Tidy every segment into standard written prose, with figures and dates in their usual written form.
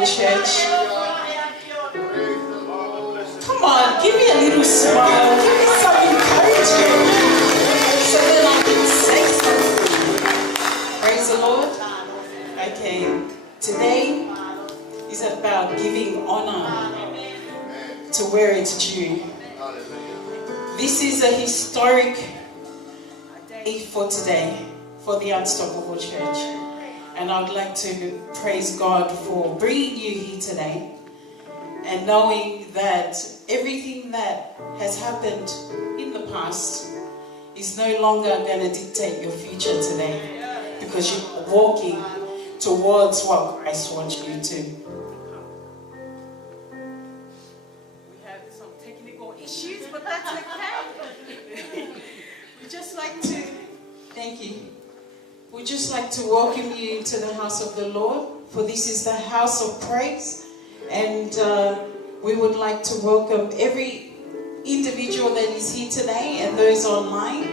Lord, church. Come on, give me a little smile. Give me some encouragement. So then I can say something. Praise the Lord. Okay, today is about giving honor to where it's due. This is a historic day for today, for the Unstoppable Church. And I would like to praise God for bringing you here today and knowing that everything that has happened in the past is no longer going to dictate your future today, because you're walking towards what Christ wants you to. We have some technical issues, but that's okay. We just like to, thank you. We'd just like to welcome you into the house of the Lord, for this is the house of praise. And we would like to welcome every individual that is here today and those online.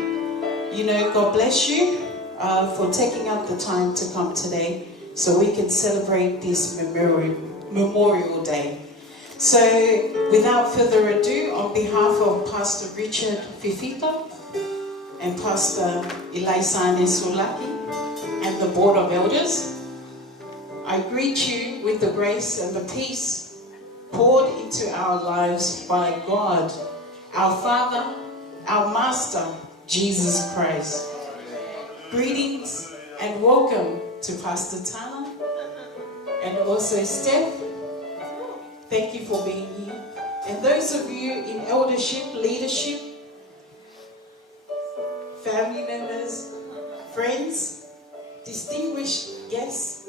You know, God bless you for taking out the time to come today so we can celebrate this Memorial Day. So without further ado, on behalf of Pastor Richard Fifita and Pastor Ilaisaane Sulaki and the Board of Elders, I greet you with the grace and the peace poured into our lives by God, our Father, our Master, Jesus Christ. Greetings and welcome to Pastor Tana and also Steph. Thank you for being here. And those of you in eldership, leadership, family members, friends, distinguished guests,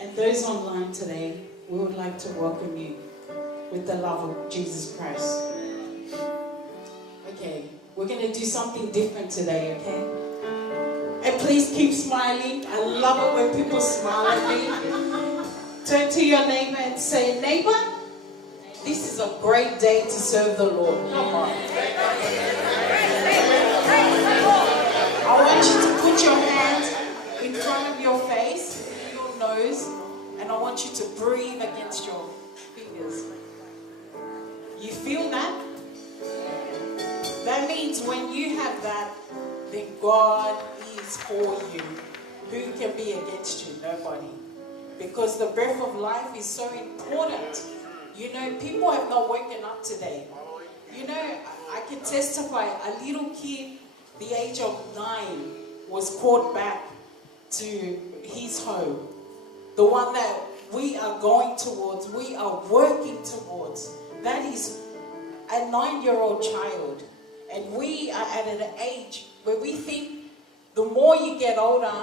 and those online today, we would like to welcome you with the love of Jesus Christ. Okay, we're going to do something different today, okay? And please keep smiling. I love it when people smile at me. Turn to your neighbor and say, neighbor, this is a great day to serve the Lord. Come on. I want you to put your hand in front of your face, your nose, and I want you to breathe against your fingers. You feel that? That means when you have that, then God is for you. Who can be against you? Nobody. Because the breath of life is so important. You know, people have not woken up today. You know, I can testify, a little kid, the age of 9, was called back to his home. The one that we are going towards, we are working towards. That is a 9-year-old child. And we are at an age where we think the more you get older,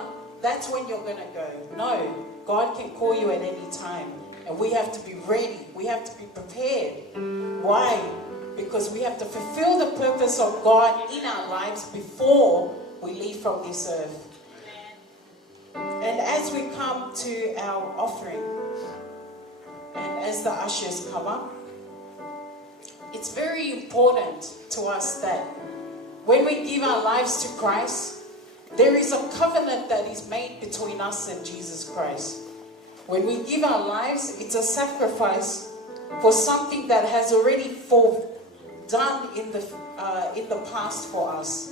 that's when you're going to go. No, God can call you at any time. And we have to be ready. We have to be prepared. Why? Because we have to fulfill the purpose of God in our lives before we leave from this earth. And as we come to our offering, and as the ushers come up, it's very important to us that when we give our lives to Christ, there is a covenant that is made between us and Jesus Christ. When we give our lives, it's a sacrifice for something that has already done in the past for us.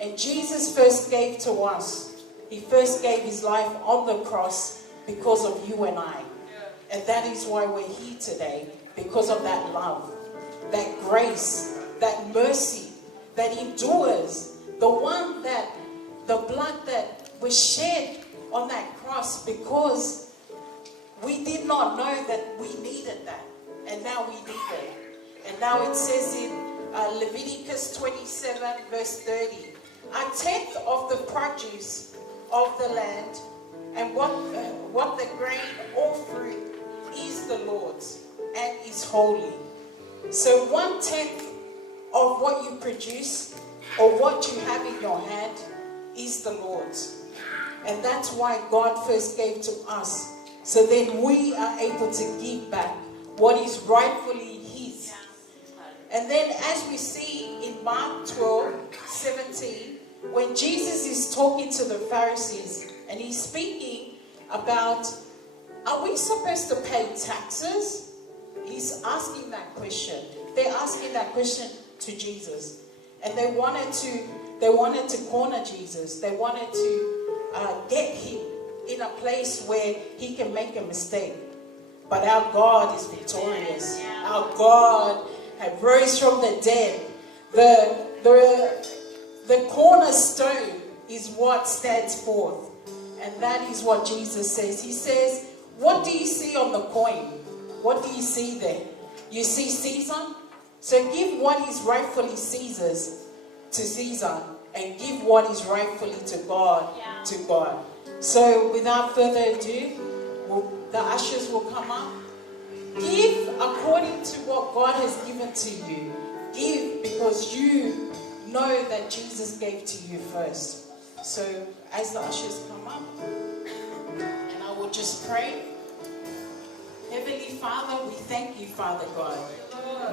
And Jesus first gave to us. He first gave his life on the cross because of you and I. And that is why we're here today, because of that love, that grace, that mercy, that endures, the blood that was shed on that cross, because we did not know that we needed that. And now we need it. And now it says in Leviticus 27 verse 30, a tenth of the produce of the land and what the grain or fruit is the Lord's and is holy. So 1/10 of what you produce or what you have in your hand is the Lord's. And that's why God first gave to us. So then we are able to give back what is rightfully his. And then as we see in Mark 12:17, when Jesus is talking to the Pharisees and he's speaking about are we supposed to pay taxes? He's asking that question. They're asking that question to Jesus. And they wanted to corner Jesus. They wanted to get him in a place where he can make a mistake. But our God is victorious. Our God had rose from the dead. The cornerstone is what stands forth. And that is what Jesus says. He says, what do you see on the coin? What do you see there? You see Caesar? So give what is rightfully Caesar's to Caesar, and give what is rightfully to God, to God. So without further ado, the ushers will come up. Give according to what God has given to you. Give because you know that Jesus gave to you first. So as the ushers come up, and I will just pray. Heavenly Father, we thank you, Father God.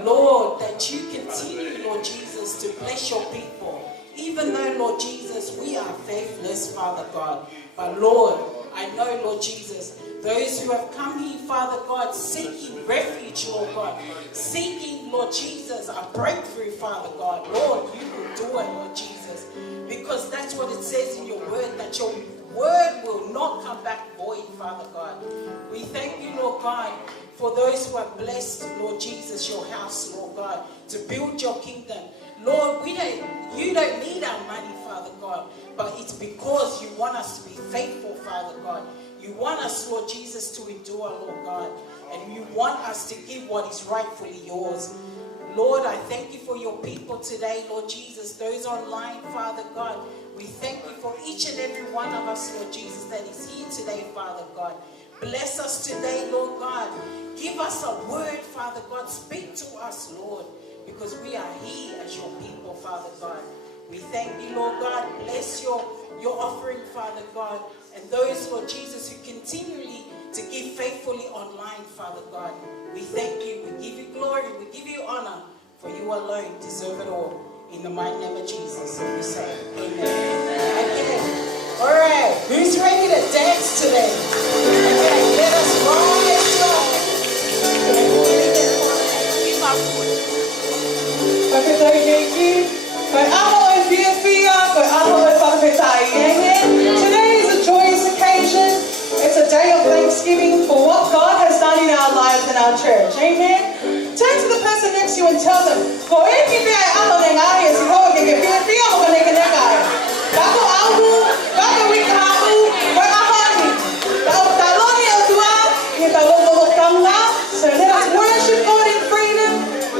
Lord, that you continue, Lord Jesus, to bless your people. Even though, Lord Jesus, we are faithless, Father God. But Lord, I know, Lord Jesus, those who have come here, Father God, seeking refuge, Lord God, seeking, Lord Jesus, a breakthrough, Father God. Lord, you will do it, Lord Jesus, because that's what it says in your word, that your word will not come back void, Father God. We thank you, Lord God, for those who have blessed, Lord Jesus, your house, Lord God, to build your kingdom. Lord, you don't need our money, Father God, but it's because you want us to be faithful, Father God. You want us, Lord Jesus, to endure, Lord God, and you want us to give what is rightfully yours. Lord, I thank you for your people today, Lord Jesus, those online, Father God. We thank you for each and every one of us, Lord Jesus, that is here today, Father God. Bless us today, Lord God. Give us a word, Father God. Speak to us, Lord, because we are here as your people, Father God. We thank you, Lord God. Bless your offering, Father God, and those, Lord Jesus, who continually to give faithfully online, Father God. We thank you. We give you glory. We give you honor, for you alone deserve it all. In the mighty name of Jesus, we say amen. Again. All right. Who's ready to dance today? Okay, let us rise up. Today is a joyous occasion. It's a day of thanksgiving for what God has done in our lives and our church. Amen. Turn to the person next to you and tell them, so let us worship God in freedom.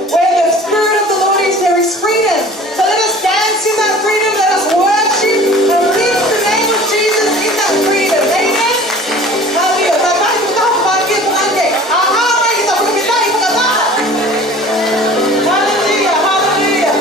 Where the Spirit of the Lord is, there is freedom. So let us dance in that freedom. Let us worship and lift the name of Jesus in that freedom. Amen. Hallelujah. Hallelujah. Hallelujah.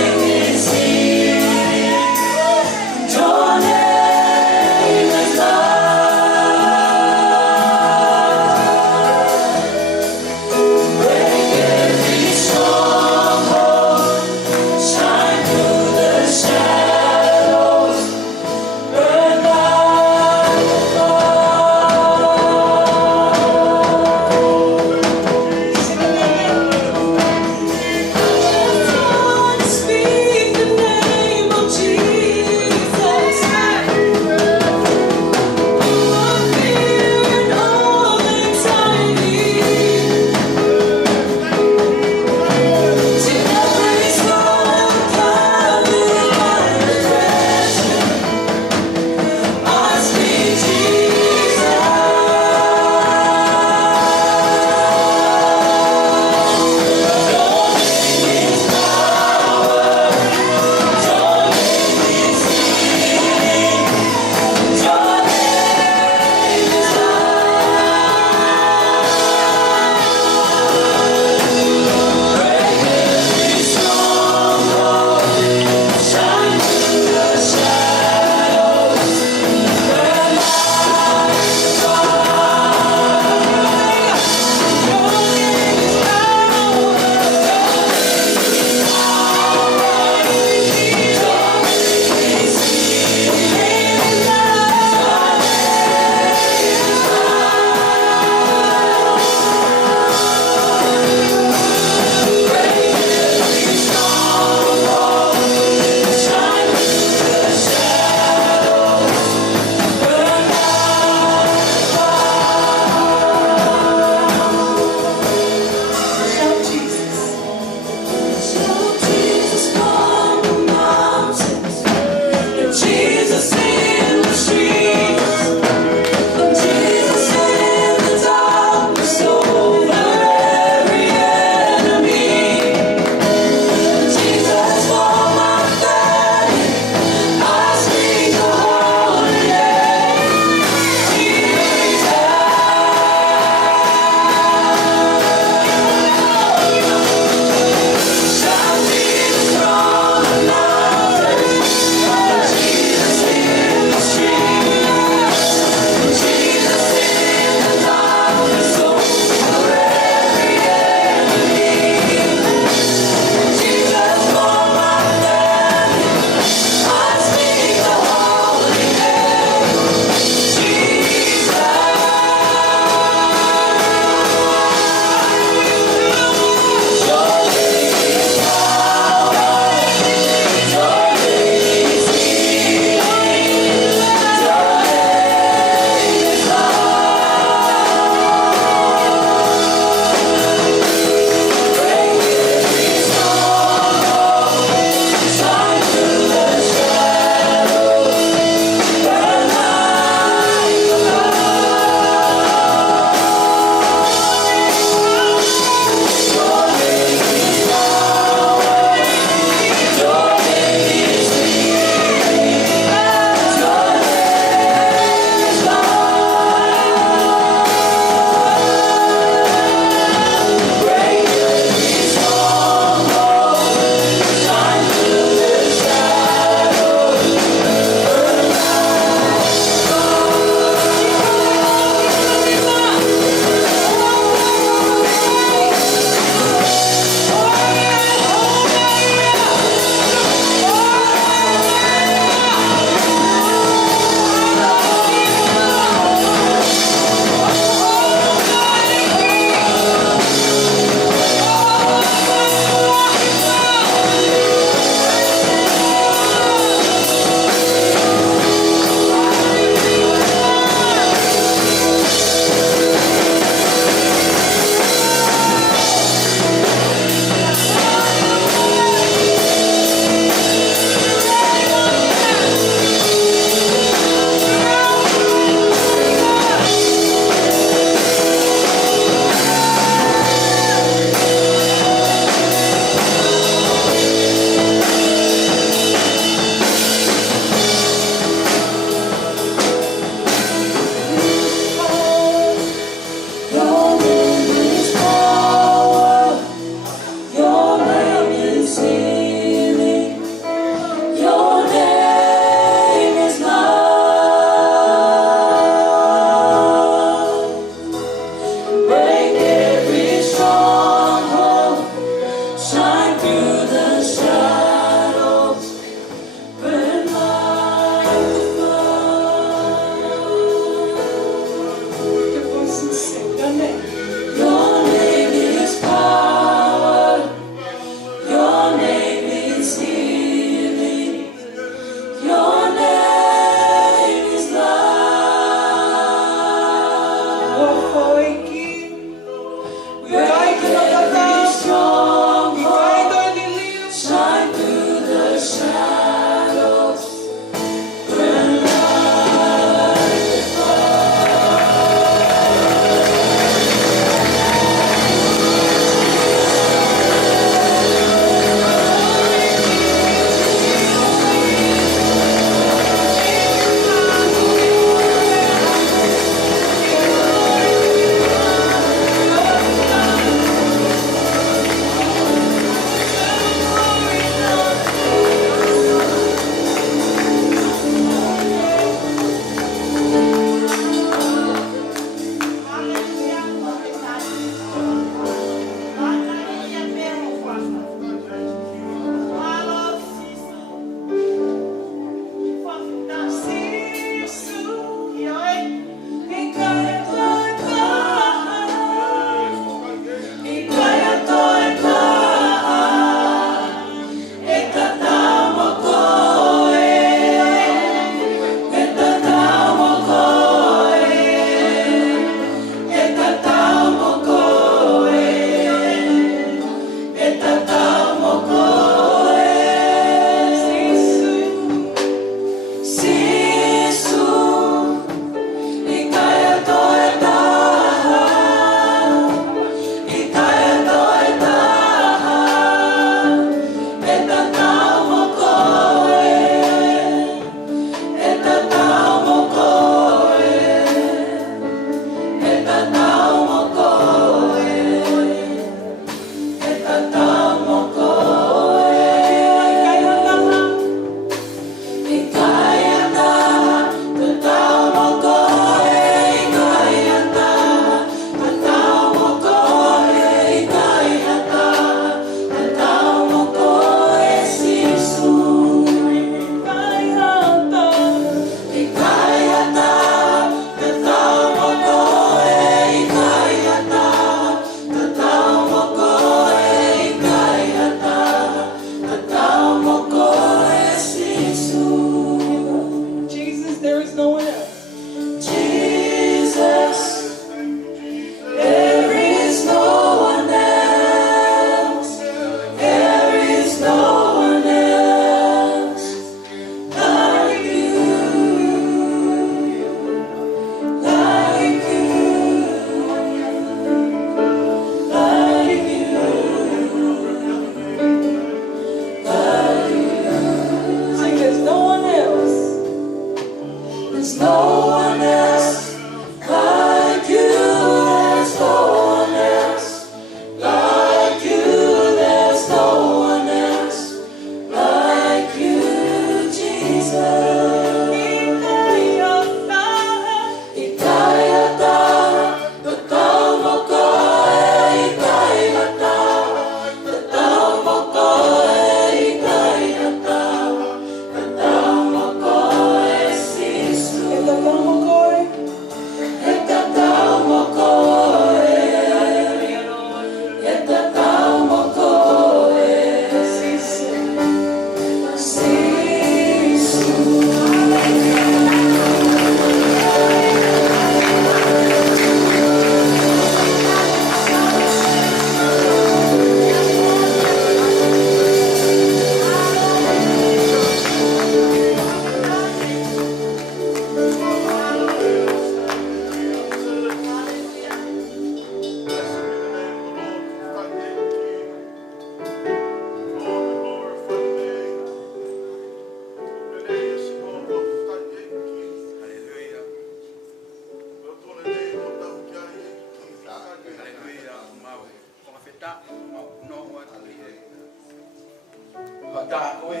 Wata koe.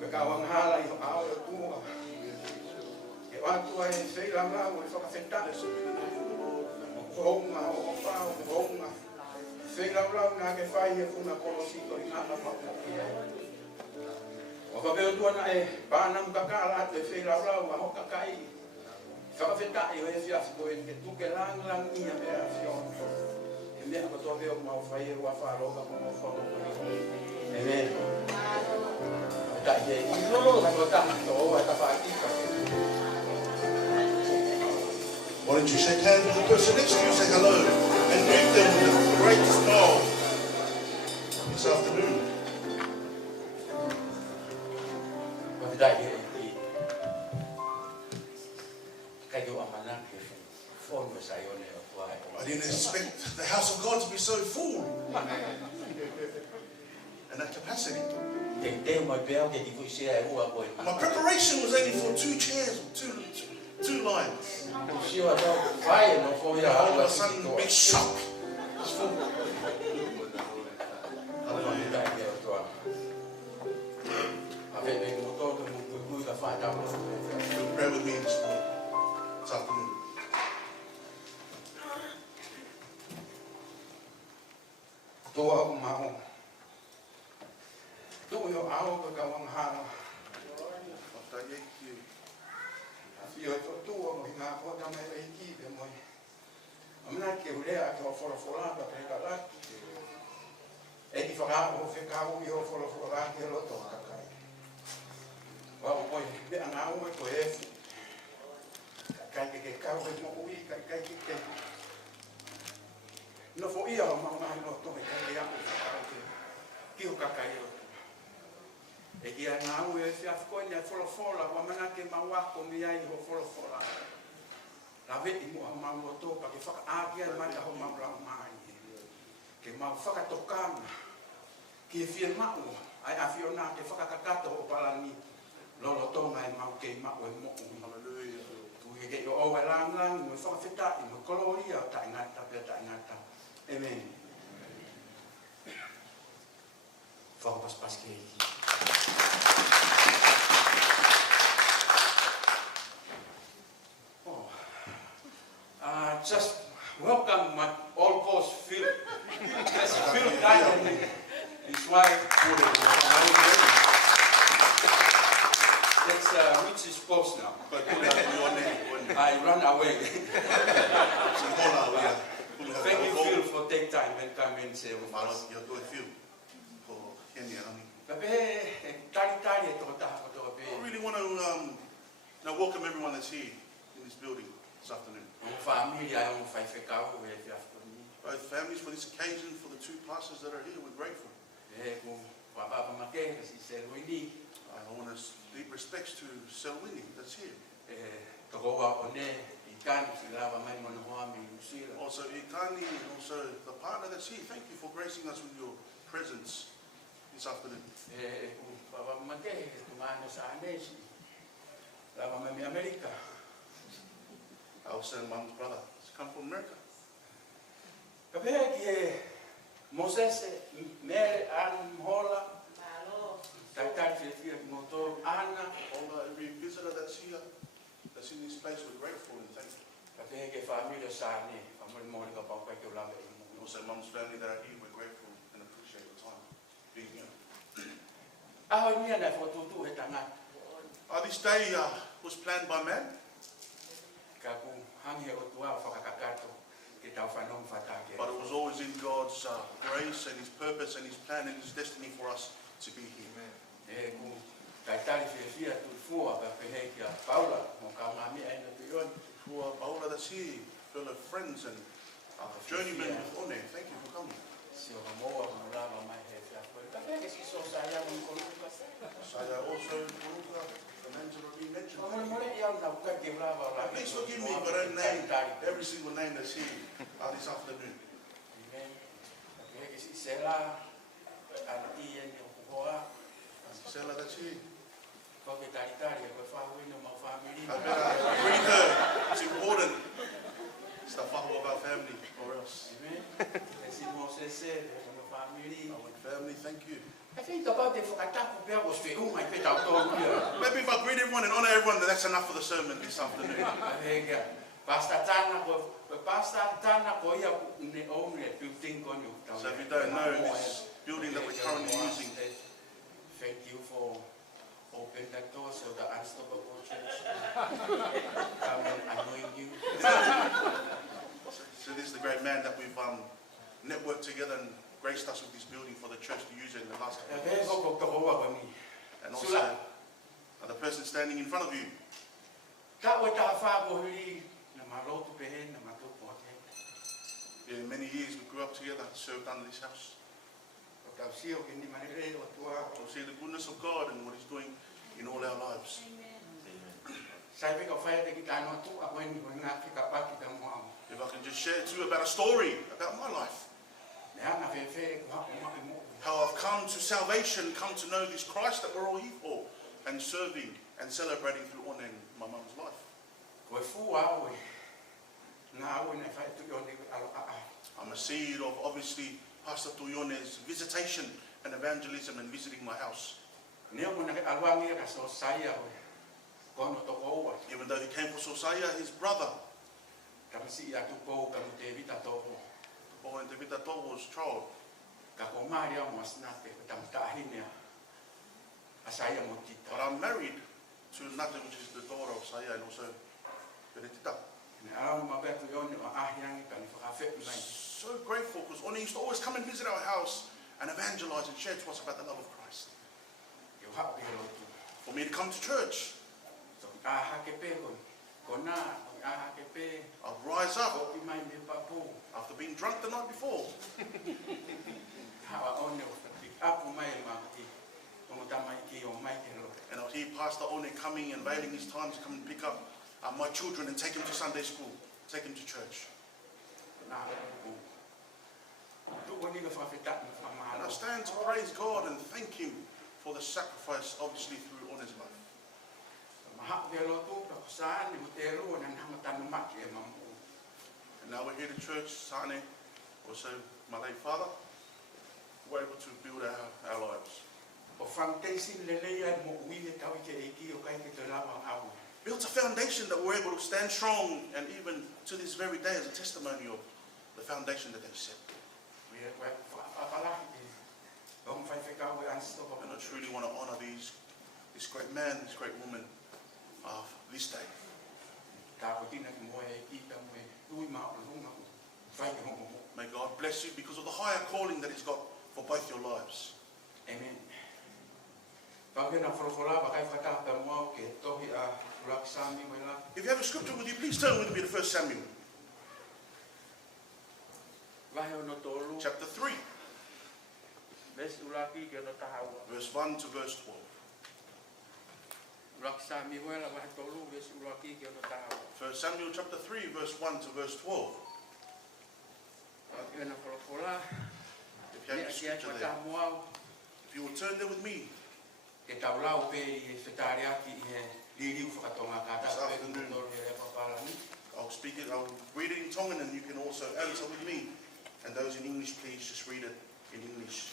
Wekawang hala I whakao e tua. E watua e whela ngau e whakawhetane. Honga o whao, honga. Whela ulau nā ke whai e kuna kolosito I ngana whakawhia. O whakeo tuana e pānam kakala te whela ulau a hoka kai. Whakawhetai o e whiafi koe ke tuke lang ia mea whiona. E mea katoa veo mau whai e ua wharoga mo mau whanau. Amen. Tai e ilo, hako tama tō, hata whaatika. Why don't you shake hands with the person next to you, say hello, and greet them with a great smile this afternoon. Tai e kai o amana ke fono sai one o tua. I didn't expect the house of God to be so full. And that capacity. My preparation was only for 2 chairs, two lines. All of a sudden, big shock. It's full. Pray with me this afternoon. Tuyo ao ka kawang hana. Fio to tuo nga ko ta mai ai ki be moi. Amna ke ule a ko fora ba pe ka la. E di fora o fe ka o yo fora ke lo to ka kai. Wa o moi be ana o ko e. Kai ke ka o mo ui kai ke. No fo ia o ma no to me kai ya ko. Ki o ka kai o. E kia ngā ue e whiafkoina e wholofola, wa mana ke mawako mi ai ho wholofola. La veti mua mau o tōpa ke whakaakia e mata ho mau rau mai. Ke mau whakatokana, ki e whie mau, ai a whiona ke whakakakato o palani. Lolo tonga e mau ke mau e mo. Tu ke o o e lang, me whakawhetai, me koloria o ta ingata, pe ta ingata. Amen. Whakapaspas ke eki. Just welcome my all-course Phil. That's Phil Diamond. His wife. Let's reach his post now. I run away. Thank you, Phil, for taking time and come and say with us. I really want to welcome everyone that's here in this building this afternoon. Both families for this occasion, for the 2 pastors that are here, we're grateful. I want to deep respects to Selwini that's here. Also Ikani and also the partner that's here. Thank you for gracing us with your presence this afternoon. Also Mom's brother has come from America. Moses, Mary, Anne, Hola, every visitor that's here, that's in this place, we're grateful and thankful. Also Mom's family that are here, we're grateful and appreciate the time being here. This day was planned by man. But it was always in God's grace and His purpose and His plan and His destiny for us to be here. Paula that's here, fellow friends and journeymen with One, thank you for coming. Saya also, the names that are being mentioned. Please forgive me, but I don't name every single name that's here this afternoon. Gisela, that's here. I better greet her. It's important. It's the father of our family or else. family. Our family, thank you. I think about the whakatapu pia was whehunga I peta tō ia. Maybe if I greet everyone and honor everyone, then that's enough for the sermon this afternoon. Pastor Tana ko ia ne own it building on you. So if you don't know, this building that we're currently using, thank you for opening that door so the Unstoppable Church come and anoint you. so this is the great man that we've networked together and graced us with this building for the church to use it in the last couple of years. And also, the person standing in front of you. Yeah, many years we grew up together, served under this house. We'll see the goodness of God and what He's doing in all our lives. If I can just share too about a story about my life. How I've come to salvation, come to know this Christ that we're all here for, and serving and celebrating through honoring my mum's life. I'm a seed of obviously Pastor Tui'one's visitation and evangelism and visiting my house. Even though he came for Sosaya, his brother, Fifita was child. But I'm married to Nata, which is the daughter of Saya and also Fifita. So grateful because Oni used to always come and visit our house and evangelize and share to us about the love of Christ. For me to come to church, I'll rise up after being drunk the night before. And I'll hear Pastor One coming and veiling his time to come and pick up my children and take them to Sunday school, take them to church. And I stand to praise God and thank Him for the sacrifice, obviously through One's life. And now we're here at church, Sane, also my late father, we're able to build our lives. Built a foundation that we're able to stand strong, and even to this very day as a testimony of the foundation that they set. And I truly want to honor this great man, this great woman of this day. May God bless you because of the higher calling that He's got for both your lives. Amen. If you have a scripture with you, please turn with me to 1 Samuel. Chapter 3. Verse 1 to verse 12. 1 Samuel chapter 3, verse 1 to verse 12. If you have a scripture there, if you will turn there with me. This afternoon, I'll read it in Tongan and you can also answer with me. And those in English, please just read it in English.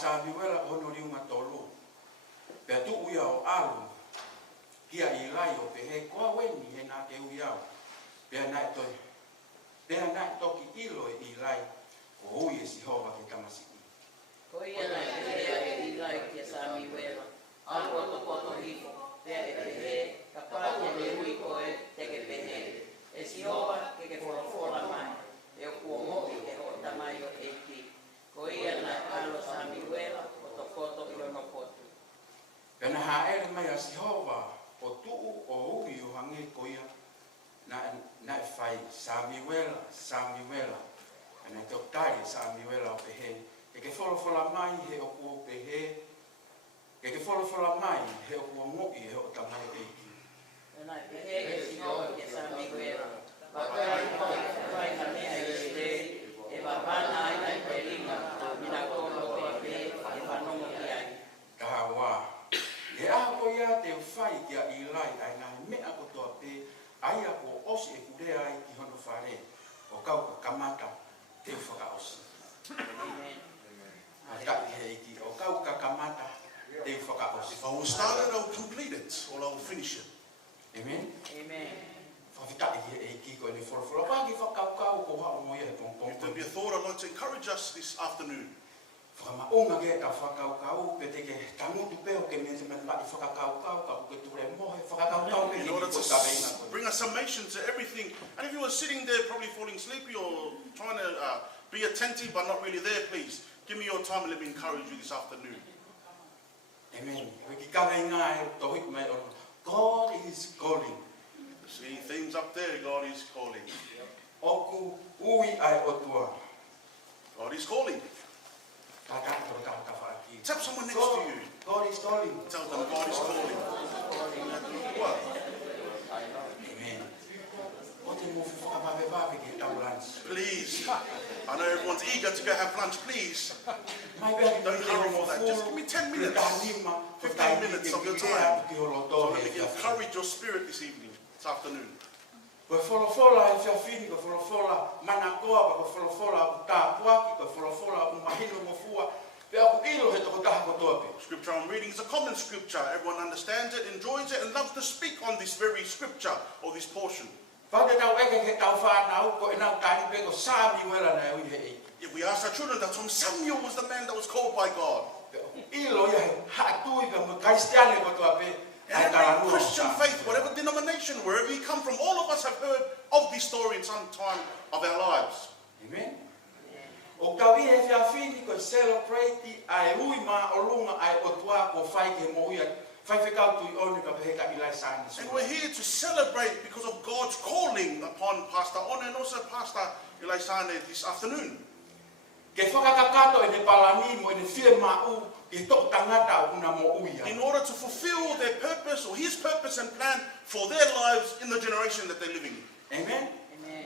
Samuela ono riunga tolu. Pea tu uia o alu. Kia Ilai o pe he koa weni he nā te uiau. Pea nai toi. Pea nai toki ilo e Ilai. O ui e Sihova ke tamasiki. Ko ia nai pehea e Ilai kia Samuela. Alu o tokoto hiko. Pea e pehe. Ka pātia me hui koe te ke pehe. E Sihova ke whorafora mai. E o kua mo'i e o tamai o eiki. Ko ia nai alo Samuela o tokoto i ono potu. Pena haere mai a Sihova. O tuu o ui o hange koia na e whai Samuela. Ana te oktari Samuela o pehe. E ke wholofola mai he o kua pehe. E ke wholofola mai he o kua mo'i he o tamai eiki. Nai pehe e Sihova ke Samuela. Wakai whai na mea i te e wapana ai nai pe ringa. Mina kono pehe e whanongo ki ai. Taha wā. E aha ko ia te whai kia Ilai ai ngā mea kotoa pē ai a ko osi e kurea ai ki hono whare o kau ka kamata te whakaosi. A kai he iki o kau ka kamata te whakaosi. If I will start it, I will complete it, or I will finish it. Amen? Amen. Whawhita e iki ko ni whoroforo. Wāki whakaukau ko hao mo ia he tōngtōng. If there be a thought, I'd like to encourage us this afternoon. Whakamaunga ke ka whakaukau pe te ke tangutu peo ke me te mati whakaukau ka uke ture mohe whakaukau ke In ni order ko to tabeina ko. bring a summation to everything. And if you were sitting there probably falling sleepy or trying to be attentive but not really there, please give me your time and let me encourage you this afternoon. Amen. Wiki kame ngā e tohik mai ono. God is calling. See, things up there, God is calling. Oku ui ai otua. God is calling. Taka toro ka whaki. Tap someone next to you. God is calling. Tell them God is calling. What? Amen. O te mofi whakapapepape ke tau lunch. Please. I know everyone's eager to go have lunch. Please. Mai bea Don't hurry for that. Just give me 10 minutes. 15 minutes of your time. So let me encourage your spirit this evening, this afternoon. Ko wholofola e whiawhini, ko wholofola manakoa, ko wholofola tāpuaki, ko wholofola umahino mofua, pe aku ilo he toko taha ko toape. Scripture I'm reading is a common scripture. Everyone understands it, enjoys it, and loves to speak on this very scripture or this portion. Whake tau eke ke tau whanau, ko e nau tāni pe ko Samuela na ui he eiki. If we ask our children, that's when Samuel was the man that was called by God. Ilo ia he haatui ka mo Kristiane ko toape. And every Christian faith, whatever denomination, wherever you come from, all of us have heard of this story in some time of our lives. Amen. O kawi e whiawhini ko celebrate ai ui ma o lunga ai o tua ko whai ke mo ia. Whai whekau Tui'one ka pehe ka Ilaisaane. And we're here to celebrate because of God's calling upon Pastor Tui'one and also Pastor Ilaisaane this afternoon. Ke whakakakato e ne palani mo e ne whie ma'u ke tok tangata o una mo uia. In order to fulfill their purpose or his purpose and plan for their lives in the generation that they're living in. Amen. Amen.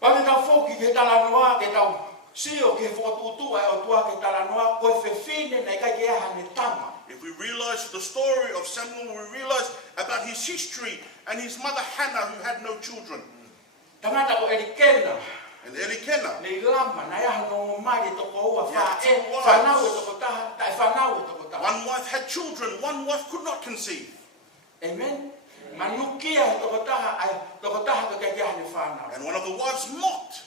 Pake tau whoki ke talanoa ke tau sio ke whakatutua e o tua ke talanoa koe whewhine nei kai ke aha ne tama. If we realize the story of Samuel, we realize about his history and his mother Hannah who had no children. Tangata ko Elikena. And Elkanah, Nei lama, na iaha no mai e toko ua whanau e toko taha, tai whanau e toko taha. one wife had children, one wife could not conceive. Amen. Manukia e toko taha, ai toko taha ka kai keha ne whanau. And one of the wives mocked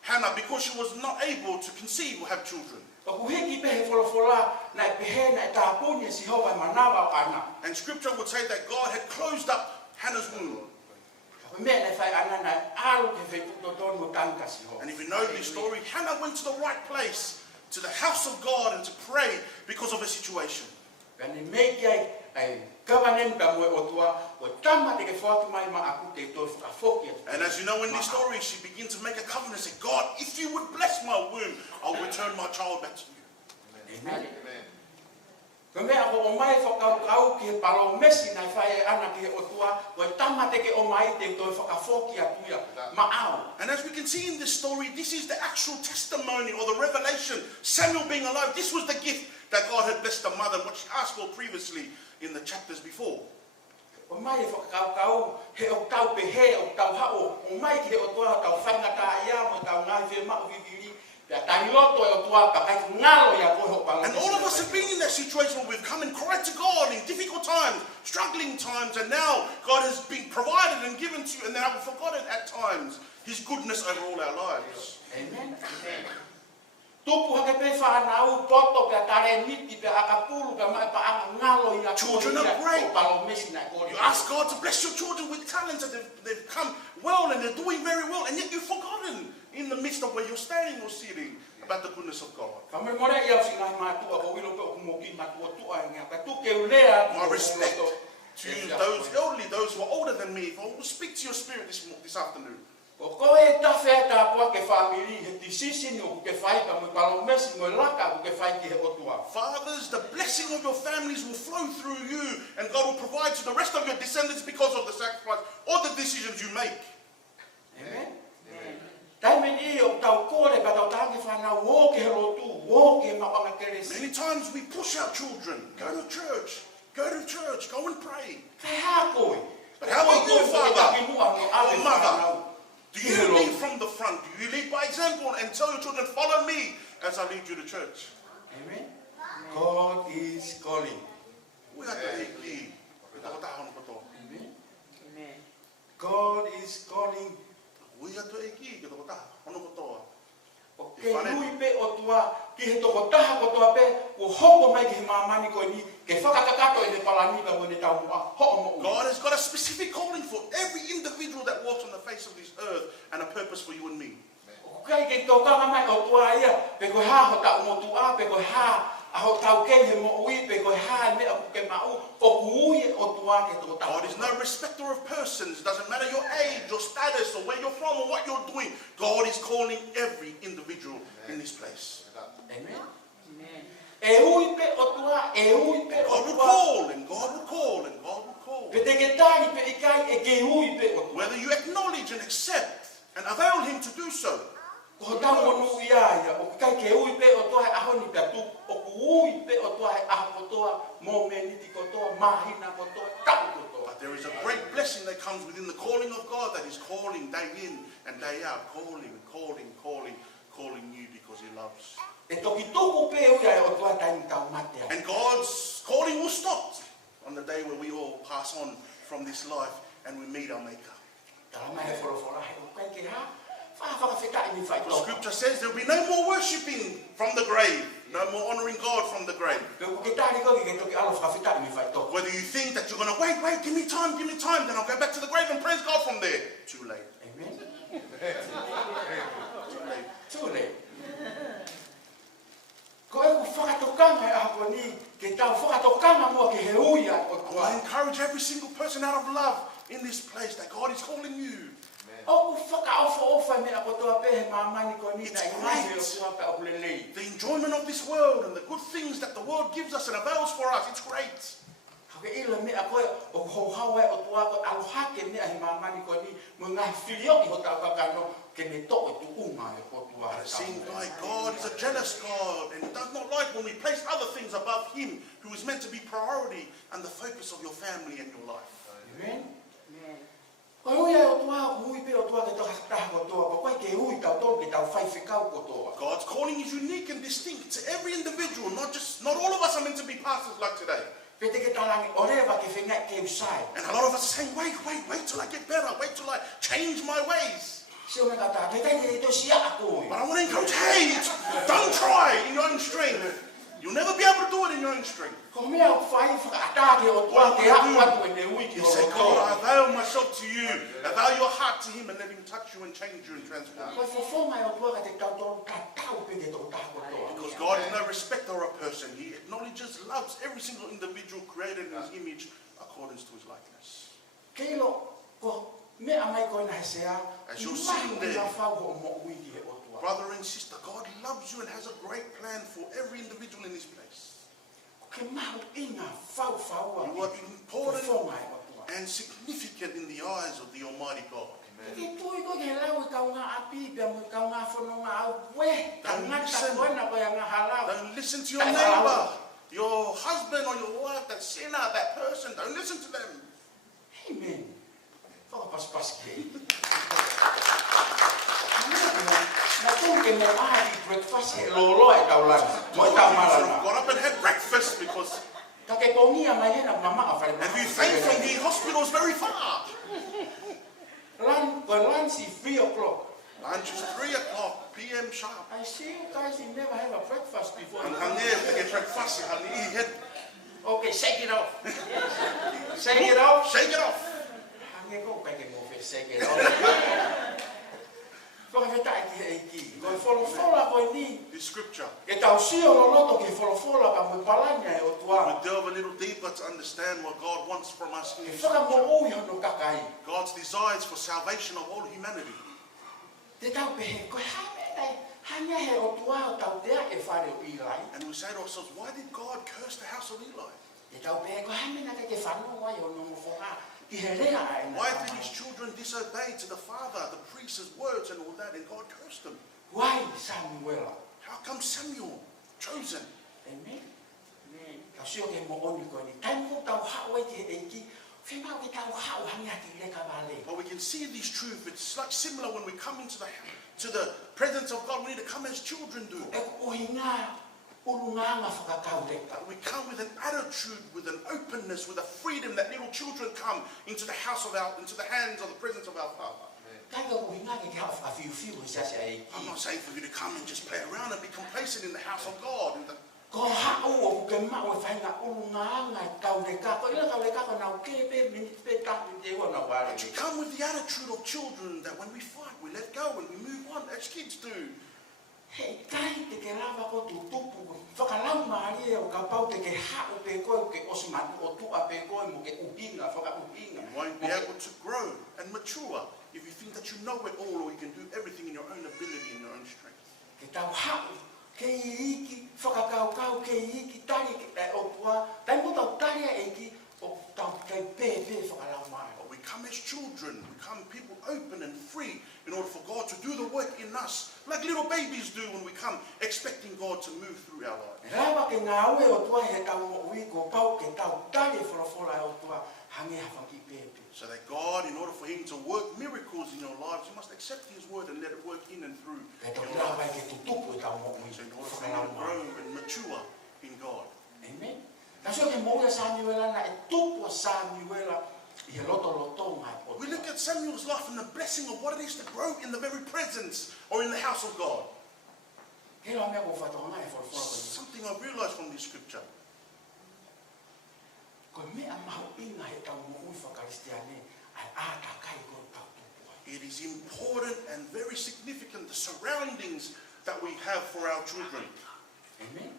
Hannah because she was not able to conceive or have children. Oku hiki pehe wholofola, na e pehe na e tāpuni e Sihova manawa o ana. And scripture would say that God had closed up Hannah's womb. And And if you know this story, Hannah went to the right place, to the house of God, and to pray because of her situation. And as you know in this story, she began to make a covenant and say, God, if you would bless my womb, I'll return my child back to you. Amen. Ko mea ko o mai whakaukau ki he palo mesi nai whae ana ki he otua, ko e tamate ke o mai te toi whakafoki atuia, maau. And as we can see in this story, this is the actual testimony or the revelation. Samuel being alive, this was the gift that God had blessed the mother, what she asked for previously in the chapters before. O mai e whakaukau, he o tau pe he o tau hao, o mai ki he otua tau whangata ia mo tau ngai whi mau viviri, And all of us have been in that situation where we've come and cried to God in difficult times, struggling times, and now God has been provided and given to you, and then I've forgotten at times His goodness over all our lives. Amen. Children are great. You ask God to bless your children with talents, and they've come well and they're doing very well, and yet you've forgotten in the midst of where you're standing or sitting about the goodness of God. My respect to those elderly, those who are older than me. If I will speak to your spirit this afternoon. Fathers, the blessing of your families will flow through you, and God will provide to the rest of your descendants because of the sacrifice or the decisions you make. Amen. Many times we push our children, go to church, go and pray. But how about your father or mother? Do you lead from the front? Do you lead by example and tell your children, follow me as I lead you to church? Amen. God is calling. Amen. God is calling. God has got a specific calling for every individual that walks on the face of this earth, and a purpose for you and me. God is no respecter of persons. It doesn't matter your age, your status, or where you're from, or what you're doing. God is calling every individual in this place. Amen. God will call, and God will call, and God will call. Whether you acknowledge and accept and avail Him to do so. There is a great blessing that comes within the calling of God, that is calling day in and day out, calling you because He loves. And God's calling will stop on the day where we all pass on from this life and we meet our Maker. The scripture says there will be no more worshipping from the grave, no more honoring God from the grave. Whether you think that you're going to wait, give me time, then I'll go back to the grave and praise God from there. Too late. Amen. Too late. I encourage every single person out of love in this place that God is calling you. It's great. The enjoyment of this world and the good things that the world gives us and avails for us, it's great. But it seems like God is a jealous God and does not like when we place other things above Him, who is meant to be priority and the focus of your family and your life. Amen. God's calling is unique and distinct to every individual. Not all of us are meant to be pastors like today. And a lot of us are saying, wait till I get better, wait till I change my ways. But I want to encourage, hey, don't try in your own strength. You'll never be able to do it in your own strength. You say, God, I avail myself to you. Avail your heart to Him and let Him touch you and change you and transform you. Because God is no respecter of a person. He acknowledges, loves every single individual created in His image according to His likeness. As you're sitting there, brother and sister, God loves you and has a great plan for every individual in this place. You are important and significant in the eyes of the Almighty God. Don't listen to your neighbor, your husband or your wife, that sinner, that person. Don't listen to them. Amen. Na kung ke mo ahadi breakfast he lolo e taulan. Mo e taumala. Got up and had breakfast because Kake kongia mai hena mama afare. and we think from the hospital is very far. Lunch is 3 o'clock. Lunch is 3 o'clock p.m. sharp. I see you guys you never have a breakfast before. And to get breakfast, he had Okay, shake it off. Shake it off. shake it off. Hange ko kake mo fe shake it off. Ko he tai ki e ki. Ko folo ko ni. This scripture. E tau si o loto ki folo ka mo palanya e o tua. We delve a little deeper to understand what God wants from us in E His whaka mo scripture. ui hono kakai. God's desires for salvation of all humanity. Te tau pehe, ko hanya he o tua o tau tea e whare o Ilai. And we say to ourselves, why did God curse the house of Eli? Te tau pehe, ko hame na ke whanu wai o no mo whoha. I he rea e na. Why did his children disobey to the father, the priest's words and all that, and God cursed them? Wai Samuela. How come Samuel, chosen? Amen. Tau sio ke mo oni ko ni. Tai mo tau hao e ke e ki. Whimau ke tau hao hanga ki leka wale. But we can see these truths. It's like similar when we come into the presence of God. We need to come as children do. E ko ohi ngā urunga ngā whakakau leka. We come with an attitude, with an openness, with a freedom that little children come into the hands of the presence of our Father. Kai ka ohi ngā ke hao whakawhiu-whiu i sasa e I'm ki. not saying for you to come and just play around and be complacent in the house of God. Ko hao o ke mao e whainga urunga ngā kau leka. Ko ila kau leka ko nau kepe minit pe tapu te ua na wale. But you come with the attitude of children that when we fight, we let go and we move on as kids do. Hei kai te ke rawa ko tu tupu. Whakalau maari e o ka pau te ke hao pe koe ke osimatu o tua pe koe mo ke upinga, whakaupinga. You won't be able to grow and mature if you think that you know it all or you can do everything in your own ability and your own strength. Ke tau hao, ke iki, whakakau ke iki, tari o tua, tai mo tau tari e iki, o tau kai pe whakalau maari. But we come as children, we come people open and free in order for God to do the work in us, like little babies do when we come, expecting God to move through our lives. Rawa ke ngā ue o tua he tau mo ui ko pau ke tau tari whorofora o tua, hange hawhangi pepe. So that God, in order for Him to work miracles in your lives, you must accept His word and let it work in and through Ke tau your rawa life. ke tutupu e tau mo ui. So in order for you to grow and mature in God. Amen. Kasi ke mo ia Samuela na e tupu a Samuela i he loto ngai o We look at Samuel's life and the blessing of what it is to grow in the very presence or in the house of God. Ke loa mea ko whatonga e whorofora ko ni. Something I realized from this scripture. Ko mea mahu inga he tau mo ui whakaristiane ai āta kai ko tau tupu. It is important and very significant, the surroundings that we have for our children. Amen.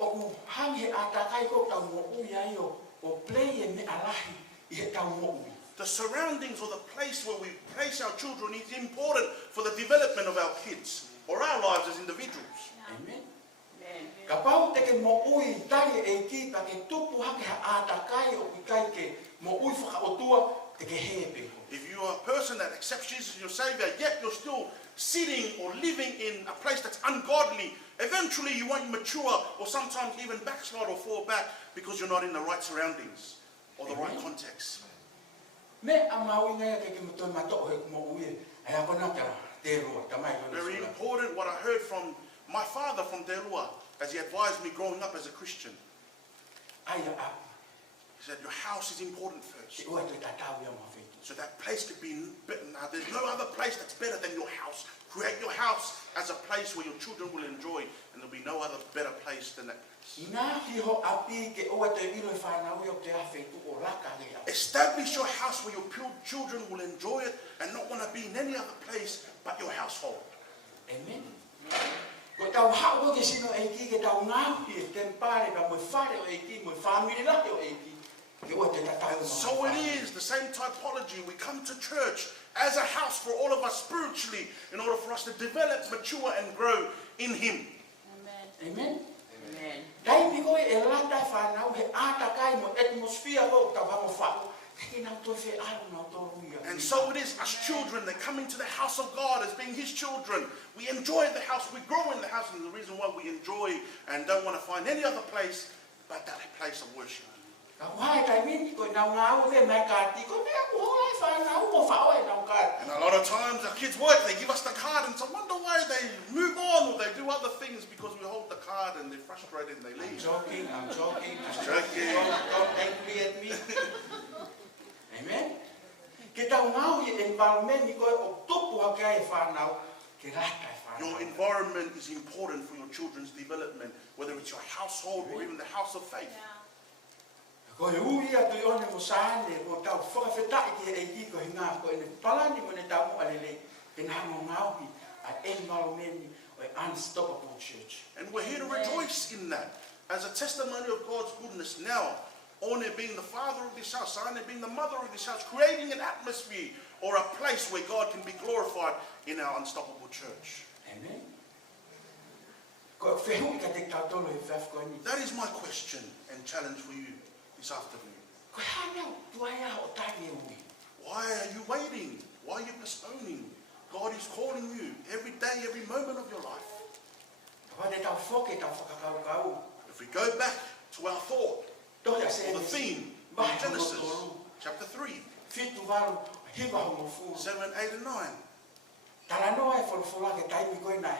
O ku hange āta kai ko tau mo ui ai o play e me alahi i he tau mo ui. The surroundings or the place where we place our children is important for the development of our kids or our lives as individuals. Amen. Ka pau te ke mo ui tari e ki pa ke tupu hake ha āta kai o ki kai ke mo ui whakaotua te ke hepe. If you are a person that accepts Jesus as your Savior, yet you're still sitting or living in a place that's ungodly, eventually you won't mature or sometimes even backslide or fall back because you're not in the right surroundings or the right context. Me a mau inga ke ke mutoi mato he mo ui ai apona ka te roa ka mai ko. Very important what I heard from my father from Telua as he advised me growing up as a Christian. Ai a He said, your house is important te first. ua te tatau ia mo fe. So that place could be, now there's no other place that's better than your house. Create your house as a place where your children will enjoy, and there'll be no other better place than that place. Ngā ki ho api ke ua te ilo e whanau i o te awhi tu o raka rea. Establish your house where your children will enjoy it and not want to be in any other place but your household. Amen. Ko tau hao ke sino e ki ke tau ngā ki e tempare ka mo whare o e ki mo whamiri lake o e ki. Ke ua te tatau mo. So it is the same typology. We come to church as a house for all of us spiritually in order for us to develop, mature and grow in Him. Amen. Amen. Dai piko e lata whanau he āta kai mo atmosphere ko tau hamo whao. Te nau toi whi alu nau tō ruia. And so it is us children that come into the house of God as being His children. We enjoy the house, we grow in the house, and the reason why we enjoy and don't want to find any other place but that place of worship. Ka wai kai min ko na ngau le mai ka ti ko me ko lai fa na mo fa oi na ka. And a lot of times our kids work, they give us the card and so wonder why they move on or they do other things because we hold the card and they're frustrated and they I'm leave. joking. Just joking. Don't angry at me. Amen. Ke tau ngau i environment ni ko o tupu ha kai fa na ke rata fa. Your environment is important for your children's development, whether it's your household or even the house of faith. Ko e ui a Tui'one mo sane mo tau whakawhetai ki e ki ko hinga ko e ne palani mo ne tau mo alele ke na mo ngauhi a environment o unstoppable church. And we're here to rejoice in that as a testimony of God's goodness now. One being the father of this house, Sane being the mother of this house, creating an atmosphere or a place where God can be glorified in our unstoppable church. Amen. Ko whehu ka te tautolo e whafkoni. That is my question and challenge for you this afternoon. Ko hana tuaya o tani e ui. Why are you waiting? Why are you postponing? God is calling you every day, every moment of your life. Ko te tau whoke tau whakakau. If we go back to our thought, Toia se or the theme in Genesis chapter 3, Fitu waru hiwa ho mo fu. 7, 8 and 9. Tala noa e wholwhola ke taimi koe nai.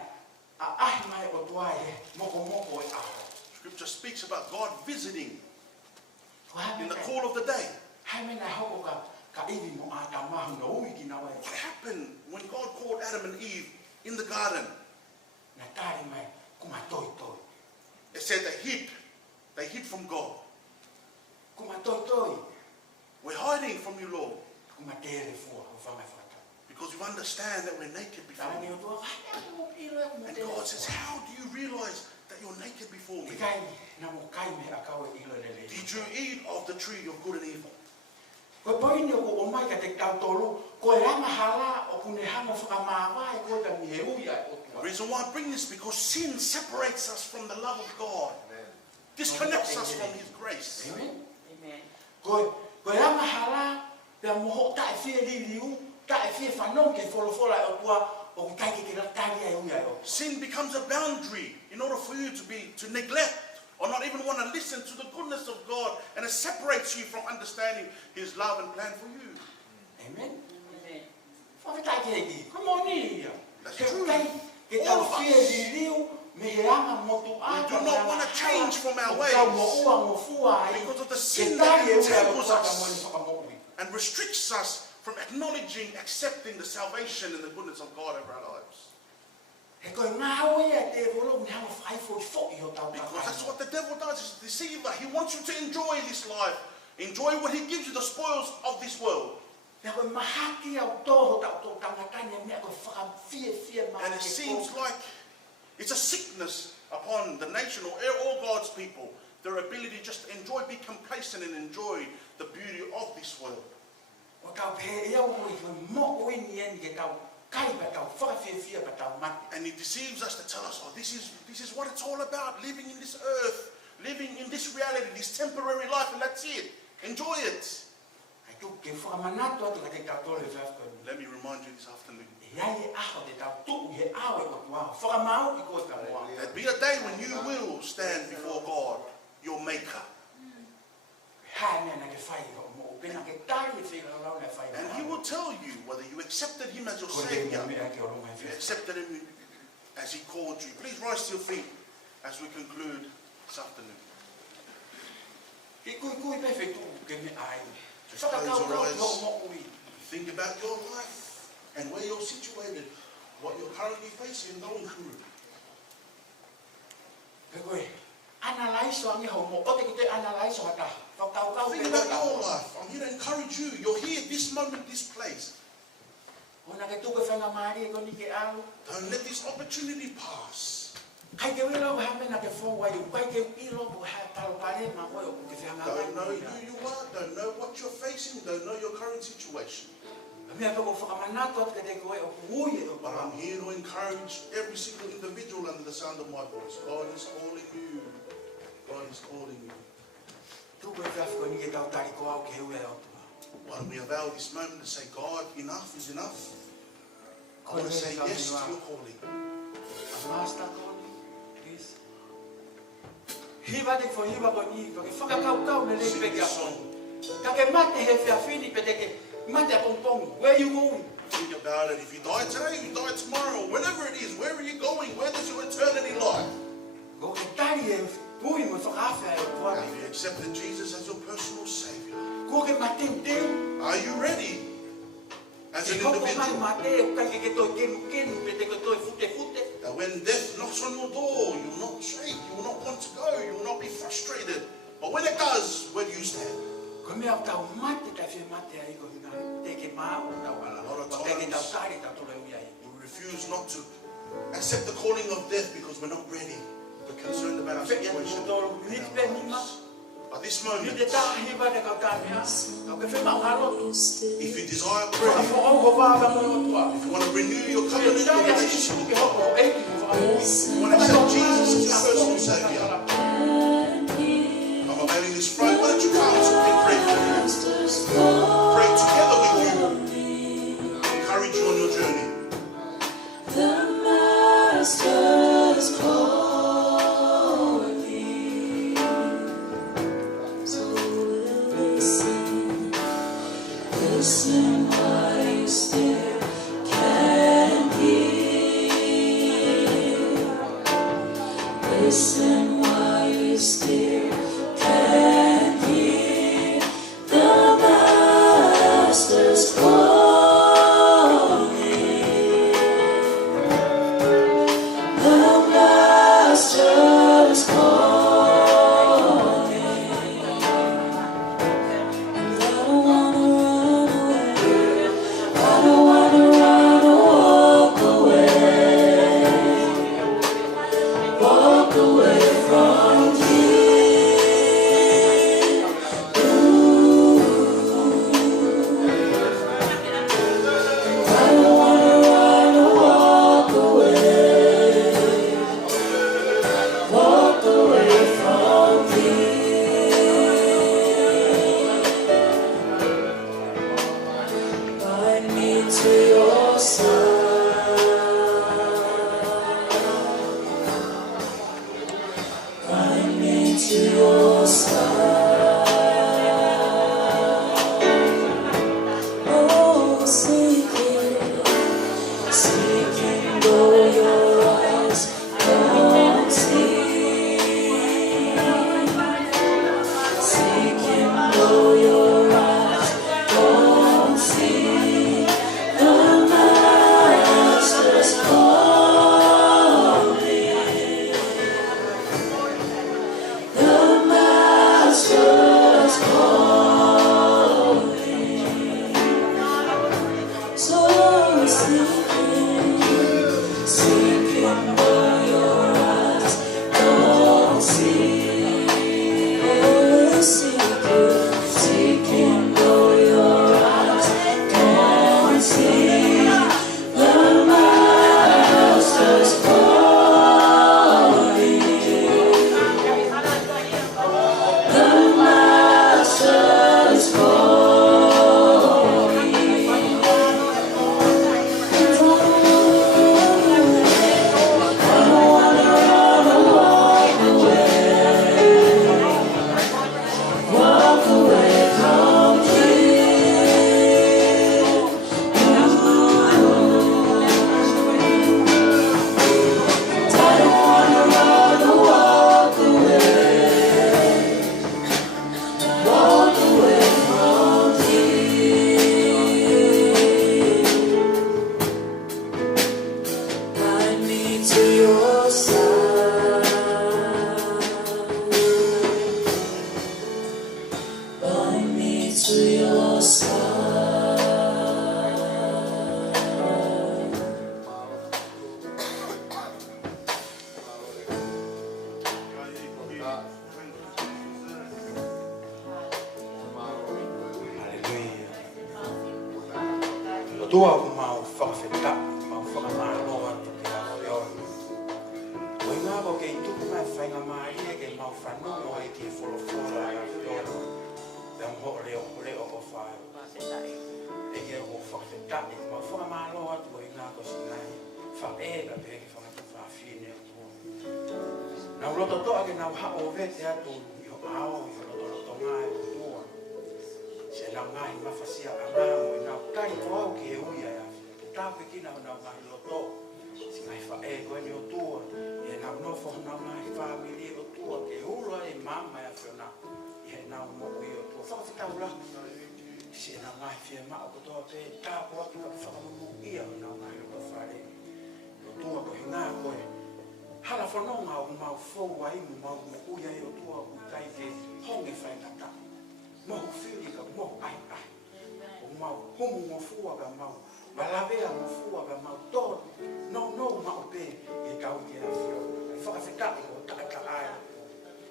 A ahi mai o tua e moko moko e aho. Scripture speaks about God visiting Ko hame in the kai. cool of the day. Hame nai hoko ka iwi mo a ta mahu na ui ki nawa e. What happened when God called Adam and Eve in the garden? Na tari mai kuma toi toi. It said they hid from God. Kuma toi toi. We're hiding from you, Lord, Kuma tere fua o whangai whakata. because you understand that we're naked before Tala ni you. o tua hane mo piro e kuma And tere God says, fua. how do you realize that you're naked before me? Te kai na mo kai me a kau e ilo lele. Did you eat of the tree of good and evil? Koe poine o mai ka te tau tolu. Koe rama hala o kune hama whakamāwai koe ka mi he ui ai o The tua. reason why I bring this is because sin separates us from the love of God, disconnects us from His grace. Amen. Amen. Koe rama hala pia moho tae fie li liu. Tae fie whanong ke wholofola e o tua. O ku kai ke ratari ai ui ai o tua. Sin becomes a boundary in order for you to neglect or not even want to listen to the goodness of God, and it separates you from understanding His love and plan for you. Amen. Amen. Whawhitai ke heki. Come on in. That's Ke true. kai ke All tau of fie us. li liu. Me he ranga motu a. We do not want to change from our ways Tau mo ua mo fua ai. because of the Ke sin tai that e ui ai o entangles tua ka us moni whakamoui. and restricts us from acknowledging, accepting the salvation and the goodness of God over our lives. He koe ngā oe e te rolo ni hama whai fōi fōi o tau Because that's kakai. what the devil does, is a deceiver. He wants you to enjoy this life, enjoy what he gives you, the spoils of this world. Nā koe mahaki au tōho tau tō tangatane mea koe whakawhie maa And it ke seems kō. like it's a sickness upon the nation or all God's people, their ability just to enjoy, be complacent and enjoy the beauty of this world. O tau pe e au koe koe mo koe ni eni ke tau kai pa tau whakawhie pa tau mate. And he deceives us to tell us, oh, this is what it's all about, living in this earth, living in this reality, this temporary life, and that's it. Enjoy it. Ai tū ke whakamanato atu ka te tau tōle whawhkoni. Let me remind you this afternoon, E ai e aho te tau tū he awe o tua. Whakamau i koe ka moa. there'll be a day when you will stand before God, your maker. Hae mea na ke whai ho mo. Pena ke tai e whira rau na whai. And he will tell you whether you accepted him as your Koe te savior, mea ke o runga you whira. accepted him as he called you. Please rise to your feet as we conclude this afternoon. Ke kui pe whetū ke me ai. Just close Whakakau your kau eyes. tō mo ui. Think about your life and where you're situated, what you're currently facing, going through. Pe koe, analyse o angi hau mo. O te kute analyse o hata. Whakau Think about your life. I'm here to encourage you. You're here, this moment, this place. Ona ke tuke whanga maari e koni ke au. Don't let this opportunity pass. Kai ke wira o hame na ke whongwai. Kai ke ilo po hea talo pare ma koe o ke whianga Don't know mai. who you are, don't know what you're facing, don't know your current situation. Mea pe ko whakamanato atu ke te koe o kuui e o But para. I'm here to encourage every single individual under the sound of my voice. God is calling you. God is calling you. Tuke whiawhiko ni ke tau tari ko au ke ue o tua. Why don't we avail this moment to say, God, enough is enough. I want to say yes to your calling. A master calling, please. Hiva te fo hiva ko ni, ko whakakau ne Sing le this peka. song. Ka ke mate he whiawhini pe te ke mate a pongpong. Where you going? Think about it. If you die today, you die tomorrow. Whenever it is, where are you going? Where does your eternity lie? Ko ke tari e pui mo whakawhia e tua. Have you accepted Jesus as your personal Savior? Ko ke mate teu. Are you ready as Te an hoko mai individual? mate o ka ke toi kenu pe te ko toi fute. That when death knocks on your door, you will not shake, you will not want to go, you will not be frustrated. But when it does, where do you stand? Ko mea tau mate ta whia mate a iko hina. Te ke mao tau ala. A lot of Te ke tau times- tari tau tole ui ai. We refuse not to accept the calling of death because we're not ready. We're concerned about our situation. But this Ni moment, te tā hiva te kau tā mea. Kau ke whema o haro. if you desire Ka prayer, fo au ho wāwa mo o tua. if you want to renew your Ka covenant tā ia relationship, sisu ke hoko o eiki mo whaamu. you want to accept Jesus as your personal Savior, I'm availing this Friday. Why don't you come so we can pray for you? Pray together with you. Encourage you on your journey. The Master's calling, so listen, listen while you still can hear. Listen while you still can hear. The Master's calling. The Master's calling, and I don't wanna run away. I don't wanna run or walk away from here. I don't wanna run or walk away. Walk away from here. Bind me to your side. Bind me to your side. Oh, seeking though your eyes don't see. Seeking though your eyes don't see. The Master's calling. The Master's calling. So seeking though your eyes don't see. Oh, seeking though your eyes don't see. The Master's calling. The Master's calling. I don't wanna run or walk away from here. I don't wanna run or walk away from here. Bind me to your side. Bind me to your side. Hallelujah. O tua o mau whakawheta, mau whakamaroa tu ki a whioi. O inga ko ke i tuku mai whainga mai e ke mau whanongo e ki wholofora a whioi. Te ang ho leo leo o whai. E ke o whakawheta, e mau whakamaroa tu o inga ko sinai. Whaega pe ke whangatu whawhine o tua. Nau loto toa ke nau hao vete atu i o ao i o loto ngai o tua. Se nau ngai mafasia a ngamo i nau kai ko au ki e uia ya. Tau ke kina o nau ngai loto. Si ngai wha e koe ni o tua. I e nau nofo nau ngai whamili o tua ke ulo e mama ya whiona. I he nau moku i o tua. Whakawhitau laki. Si e nau ngai whia mao kotoa pe tau ko aki ka whakamumu ia o nau ngai loto whare. O tua ko he ngā koe. Hala whanonga o mau fōu ai mu mau uia e o tua u kai ke honge whainata. Mau whiri ka mau ai ai. O mau homu mo fua ka mau. Malawea mo fua ka mau tōru. No mau pe e tau ki a whio. E whakawhetaki o taka ai.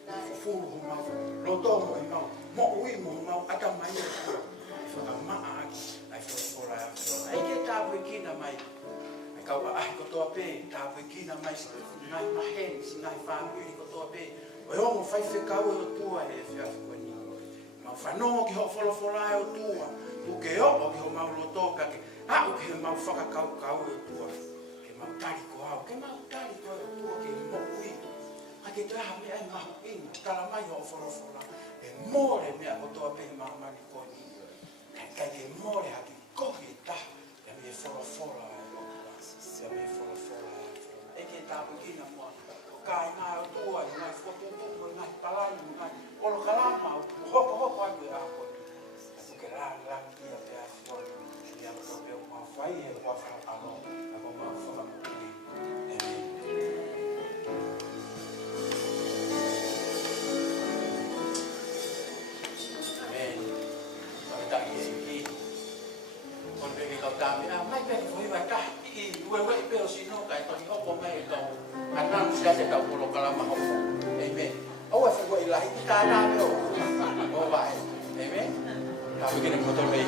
Fufuru ho mau. No tōmu e mau. Mo ui mo mau ata mai e tua. E whakamaa aki. Ai whakora a whio. Ai ke tāpu e kina mai. Kau ai ko toa pe, tā pui kina mai si ngai mahen, si ngai whāmuri ko toa pe. O hongo whai whekau e o tua e whiawhi koe ni. Mau whanongo ki ho wholawhola e o tua. Tu ke o ki ho mau loto ka ke. Au ke mau whakakau e o tua. Ke mau tari ko au. Ke mau tari ko e o tua ke mo ui. A ke taha me ai mahu ina. Tala mai ho wholawhola. E more mea ko toa pe mau mani koe ni. Kai ke more haki kohi e taha. E me wholawhola e. Se me whola. E ke tāpu kina mua. O kai ngā o tua, i ngai whotutupu, i ngai palai, i ngai olo kalama, o hoko ai koe a koe. A tu ke rang kia te a whiona. I a koe peo mua whai e kua whakalo, a koe mua whakamukiri. Amen. Amen. Mai taki e ki. Kon peke kau tāmi, mai peke whai wai tahi. I ue peo sino kai tohi opo mai kau anang sia se kau polo kalama hopo. Amen. Au e whakua ilahi ki tāna meo. O vai. Amen. Tāwi kene koto mei.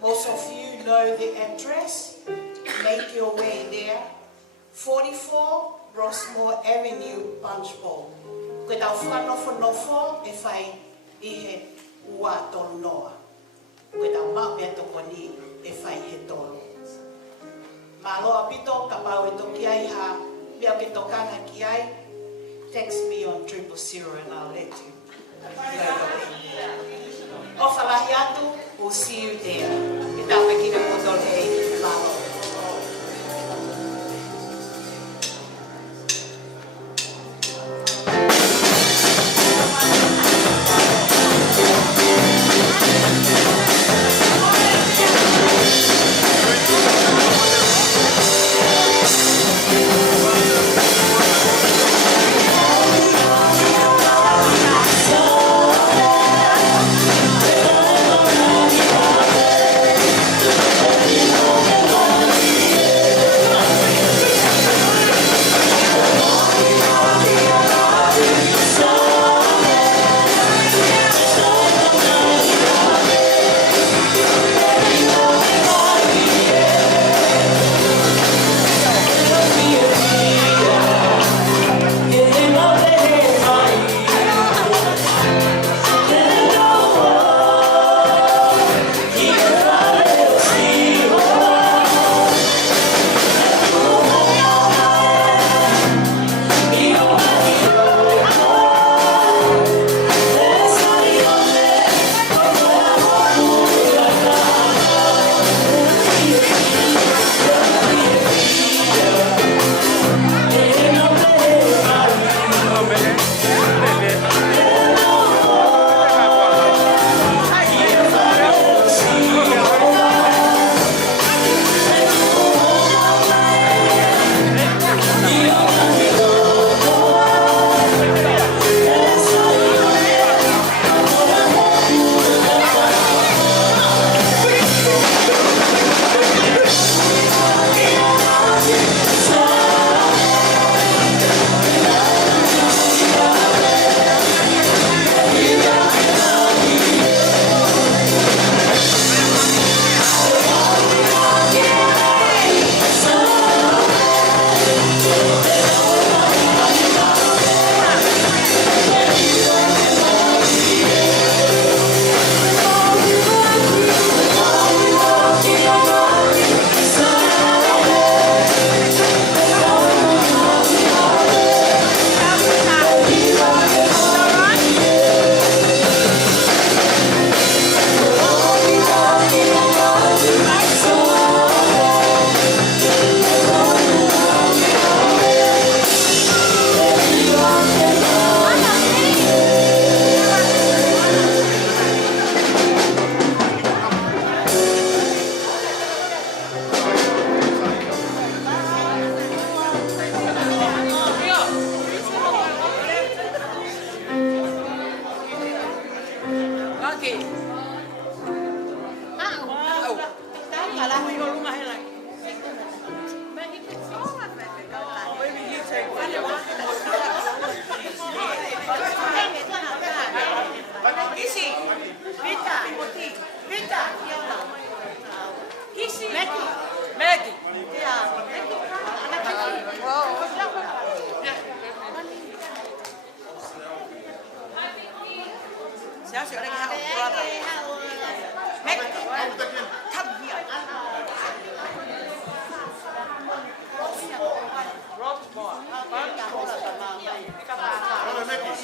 Most of you know the address. Make your way there. 44 Rossmore Avenue, Punchbowl. Koe tau whanofo e whai I he ua tonu noa. Koe tau mau mea toko ni e whai he tonu. Māloa pito, ka pau e toki ai ha, mea ke tokanga ki ai, text me on 000 and I'll let you know. O whalahi atu, we'll see you there. Ke tau me kina koto hei, māloa. Thank you. Maybe you take one. Kisi, Vita, Vita, Kisi, Maggie. Sao sửa đây hao brother. Meg, come here. Rossmore. Brother Mickey.